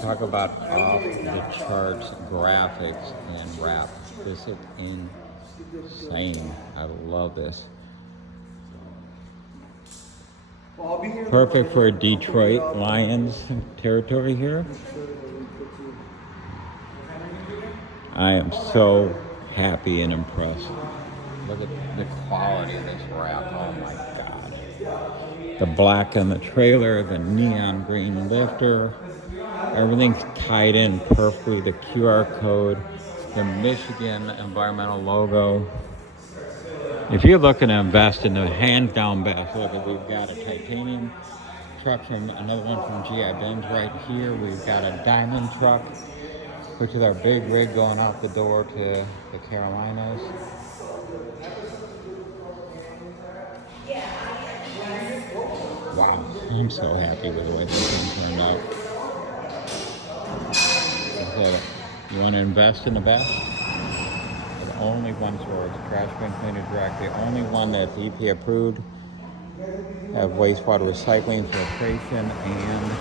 Talk about off the charts graphics and wrap. This is insane. I love this. Perfect for Detroit Lions territory here. I am so happy and impressed. Look at the quality of this wrap. Oh my God. The black on the trailer, the neon green lifter. Everything's tied in perfectly. The QR code, the Michigan environmental logo. If you're looking to invest in the hands down best, look, we've got a titanium truck from another one from GI Benz right here. We've got a diamond truck, which is our big rig going out the door to the Carolinas. Wow, I'm so happy with the way this thing turned out. So, you want to invest in the best? The only one source, trash bin cleaner direct, the only one that's EPA approved, have wastewater recycling, filtration, and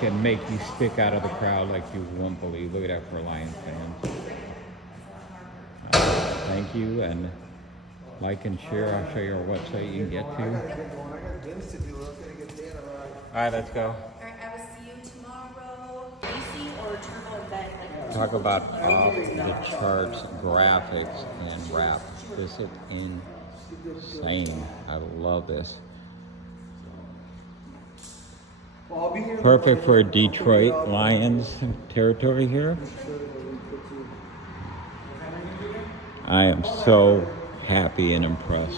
can make you stick out of the crowd like you won't believe. Look at that for Lions fans. Thank you, and like and share. I'll show you our website you can get to. All right, let's go. All right, I will see you tomorrow. AC or turbo event. Talk about off the charts graphics and wrap. This is insane. I love this. Perfect for Detroit Lions territory here. I am so happy and impressed.